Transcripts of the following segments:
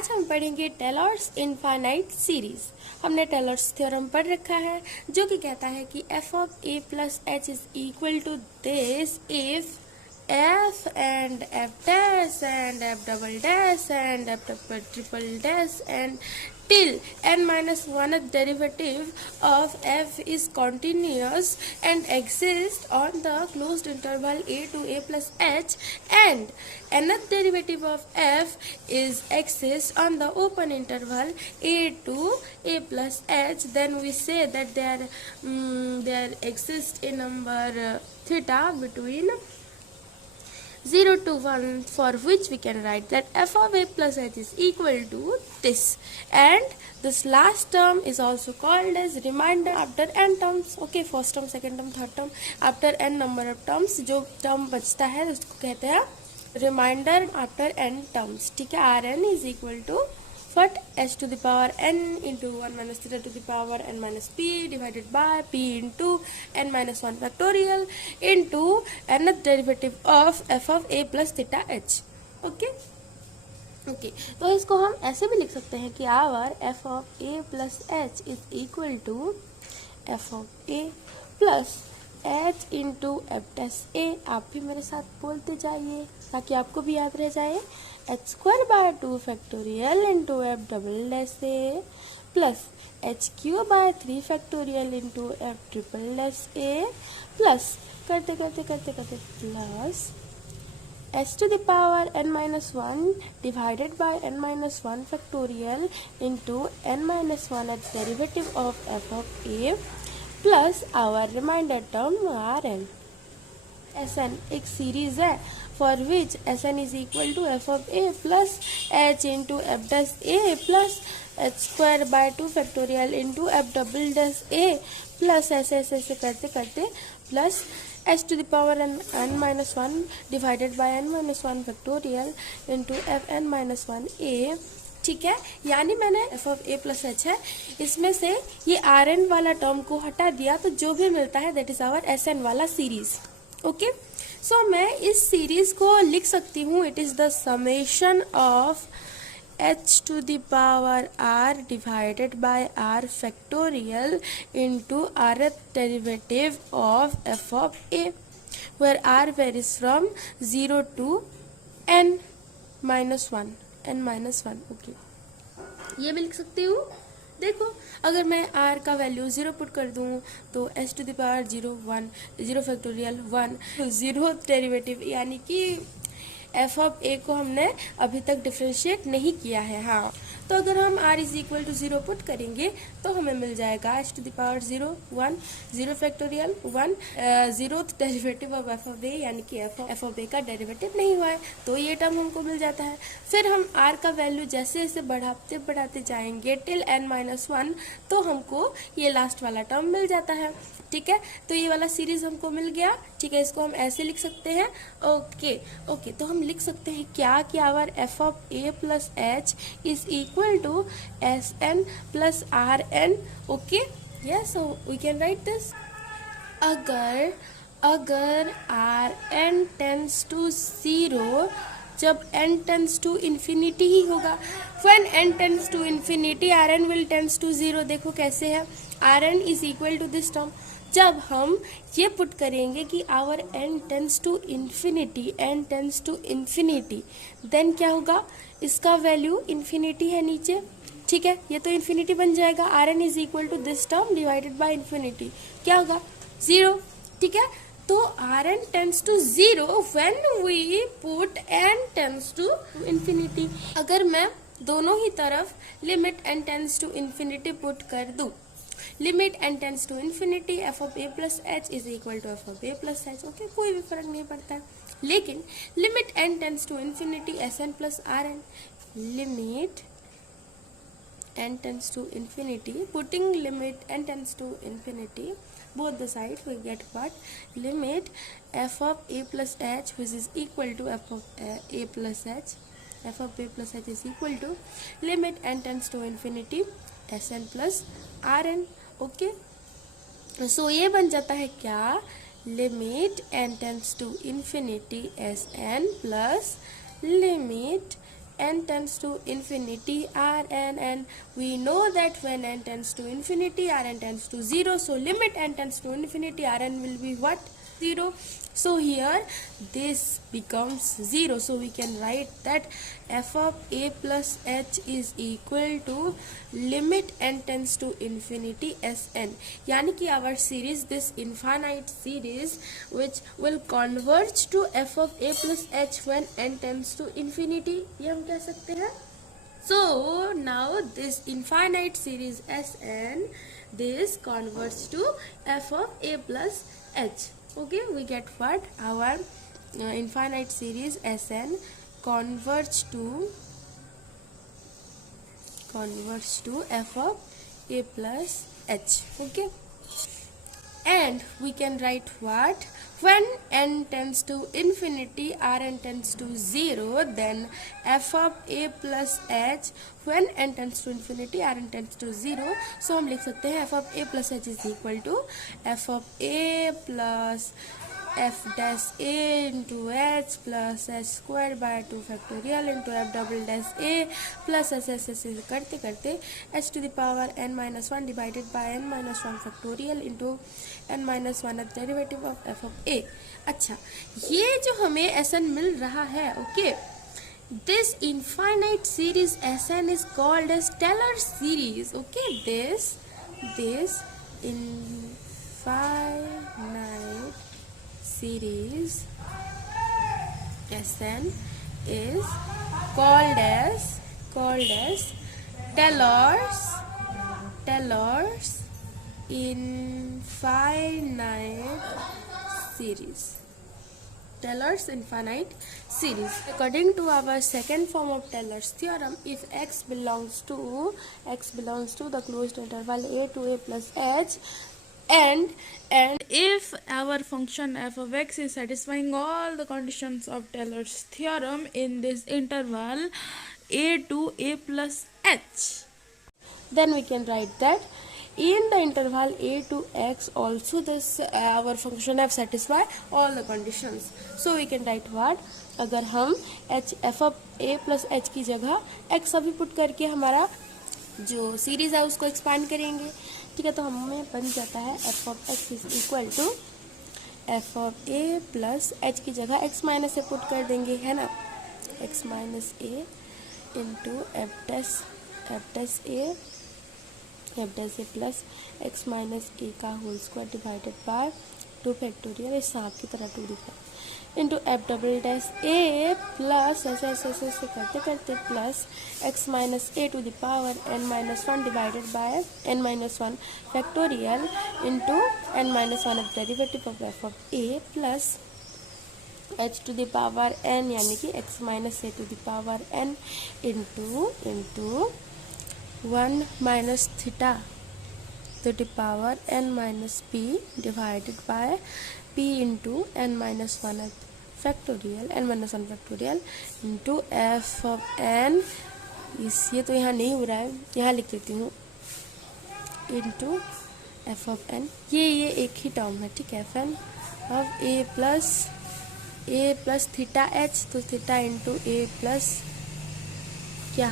आज हम पढ़ेंगे टेलर्स इनफाइनाइट सीरीज। हमने टेलर्स थ्योरम पढ़ रखा है जो कि कहता है कि f of a plus h is equal to this if f and f dash and f double dash and f double triple dash and till n minus 1th derivative of f is continuous and exists on the closed interval a to a plus h and nth derivative of f is exists on the open interval a to a plus h, then we say that there exists a number theta between 0 to 1 for which we can write that f of a plus h is equal to this, and this last term is also called as remainder after n terms. Okay, first term, second term, third term, after n number of terms जो term बचता है उसको कहते हैं reminder after n terms. ठीक है, Rn is equal to what? h to the power n into 1 minus theta to the power n minus p divided by p into n minus 1 factorial into nth derivative of f of a plus theta h. Okay okay, तो इसको हम ऐसे भी लिख सकते हैं कि our f of a plus h is equal to f of a plus h into f dash a. आप भी मेरे साथ बोलते जाइए ताकि आपको भी याद रह जाए. h square by 2 factorial into f double dash a plus h cube by 3 factorial into f triple dash a plus करते करते करते करते plus h to the power n minus 1 divided by n minus 1 factorial into n minus 1 as derivative of f of a plus our remainder term Rn. Sn एक series है for which Sn is equal to f of a plus h into f dash a plus h square by 2 factorial into f double dash a plus ऐसे करते करते plus h to the power n minus 1 divided by n minus 1 factorial into f n minus 1 a. ठीक है, यानी मैंने f of a plus h है, इसमें से ये Rn वाला टर्म को हटा दिया तो जो भी मिलता है दैट इज आवर Sn वाला सीरीज. ओके, सो मैं इस सीरीज को लिख सकती हूँ. It is the summation of h to the power r divided by r factorial into rth derivative of f of a, where r varies from 0 to n minus 1. Okay, ये भी लिख सकती हूँ. देखो, अगर मैं r का वैल्यू 0 पुट कर दूँ तो h to the power 0 1 0 factorial 1 0 derivative, यानी कि f ऑफ a को हमने अभी तक डिफ्रेंशिएट नहीं किया है. हाँ, तो अगर हम r is equal to 0 put करेंगे तो हमें मिल जाएगा h to the power 0 1 0 factorial 1 0 derivative of f of a, यानी कि f ऑफ a का डेरिवेटिव नहीं हुआ है तो ये टर्म हमको मिल जाता है. फिर हम r का वैल्यू जैसे जैसे बढ़ाते जाएंगे टिल n माइनस 1 तो हमको ये लास्ट वाला टर्म मिल जाता है. ठीक है, तो ये वाला सीरीज हमको मिल गया. ठीक है, इसको हम ऐसे लिख सकते हैं. ओके, तो हम लिख सकते हैं क्या कि our f of a plus h is equal to S N plus R N. Okay, yes, so we can write this. अगर आर एन टेंस टू 0, जब n टेंस टू इन्फिनिटी ही होगा. When n tends to infinity Rn will tends to 0. देखो कैसे है, Rn is equal to this term. जब हम ये पुट करेंगे कि our n tends to infinity then क्या होगा, इसका वैल्यू इन्फिनिटी है नीचे. ठीक है, ये तो इन्फिनिटी बन जाएगा. Rn is equal to this term divided by infinity, क्या होगा 0. ठीक है, तो Rn tends to 0 when we put n tends to infinity. अगर मैं दोनों ही तरफ limit n tends to infinity put कर दूं, limit n tends to infinity f of a plus h is equal to f of a plus h. Okay, कोई भी फर्क नहीं पड़ता है. लेकिन limit n tends to infinity Sn plus Rn, limit n tends to infinity, putting limit n tends to infinity both the sides, we get what? Limit f of a plus h which is equal to f of a plus h, f of a plus h is equal to limit n tends to infinity Sn plus Rn. Okay, so ये बन जाता है क्या, limit n tends to infinity Sn plus limit n tends to infinity Rn, and we know that when n tends to infinity Rn tends to 0, so limit n tends to infinity Rn will be what? 0. So here this becomes 0, so we can write that f of a plus h is equal to limit n tends to infinity Sn, यानी कि our series, this infinite series which will converge to f of a plus h when n tends to infinity, ये हम कह सकते हैं. So now this infinite series Sn, this converts to f of a plus h. Okay, we get what? Our infinite series Sn converts to f of a plus h. Okay, and we can write what? When n tends to infinity Rn tends to 0, then f of a plus h when n tends to infinity Rn tends to 0. So हम लिख सकते हैं f of a plus h is equal to f of a plus f dash a into h plus h square by 2 factorial into f double dash a plus s करते करते h to the power n minus 1 divided by n minus 1 factorial into n minus 1 derivative of f of a. अच्छा, ये जो हमें Sn मिल रहा है, okay, this infinite series Sn is called as Taylor series. Okay, this infinite series Sn is called as Taylor's infinite series. Taylor's infinite series. According to our second form of Taylor's theorem, if x belongs to the closed interval a to a plus h, and if our function f of x is satisfying all the conditions of Taylor's theorem in this interval a to a plus h, then we can write that in the interval a to x also this our function f satisfy all the conditions. So we can write what? अगर हम f of a plus h की जगह x अभी put करके हमारा जो series है उसको एक्सपांड करेंगे, ठीक है, तो हमें बन जाता है f of x is equal to f of a plus h की जगह x माइनस ए पुट कर देंगे, है ना, x माइनस ए इंटू एफ डैश ए प्लस एक्स माइनस ए का whole square divided by 2 factorial, इस सांप की तरह 2 लिखा, इंटू एफ डबल डैश ए प्लस ऐसे करते करते plus x minus A to the power n minus 1 divided by n minus 1 factorial into n minus 1 derivative of F of A plus h to the power n यानी कि x minus A to the power n into 1 minus theta to the power n minus p divided by p into n minus 1 factorial into f of n, ये तो यहाँ नहीं हो रहा है, यहाँ लिख देती हूँ, into f of n, ये एक ही टर्म है, ठीक है, fn of a plus theta h, तो थीटा इंटू a प्लस क्या,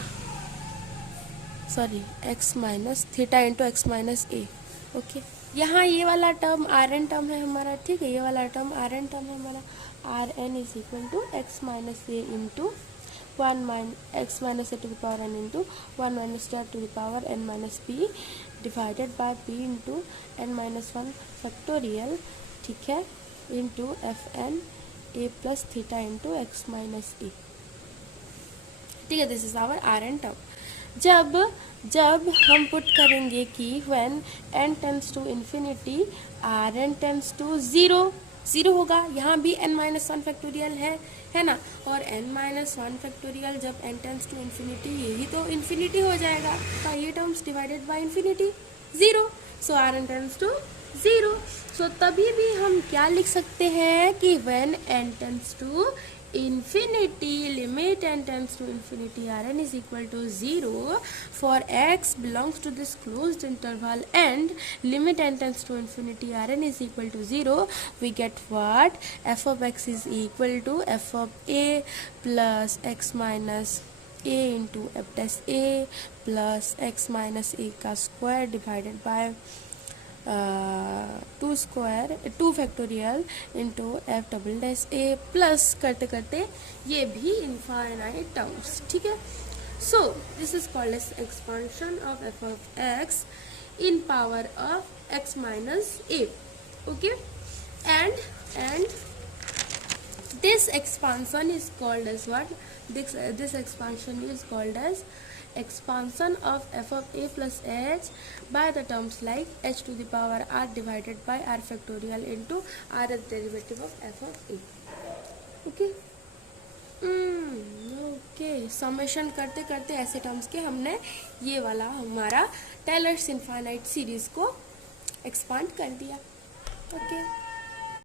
sorry x minus theta into x minus a. Okay, यहाँ ये वाला टर्म आर एन टर्म है हमारा, ठीक है, ये वाला टर्म आर एन टर्म है हमारा, r n is equal to x minus A into x minus A to the power n into 1 minus to the power n minus p divided by p into n minus 1 factorial, ठीक है, into f n a plus theta into x minus a, ठीक है, this is our r n term. जब हम put करेंगे कि when n tends to infinity r N tends to 0 होगा, यहाँ भी n माइनस 1 फैक्टोरियल है ना, और n माइनस 1 फैक्टोरियल जब n टेंस टू इन्फिनिटी, यही तो इन्फिनिटी हो जाएगा, तो ये terms divided by infinity 0, so R N tends to 0. So तभी भी हम क्या लिख सकते हैं कि when n tends to infinity, limit n tends to infinity Rn is equal to 0 for x belongs to this closed interval and limit n tends to infinity Rn is equal to 0, we get what? F of x is equal to f of a plus x minus a into F dash A plus x minus ए का square divided by 2 factorial into F double dash A plus करते करते ये भी infinite terms, ठीक है। So this is called as expansion of F of x in power of x minus a, okay, and this expansion is called as what? This expansion is called as expansion of f of a plus h by the terms like h to the power r divided by r factorial into rth derivative of f of a, okay। Okay, summation करते करते ऐसे terms के हमने ये वाला हमारा tailors infinite series को expand कर दिया, ओके।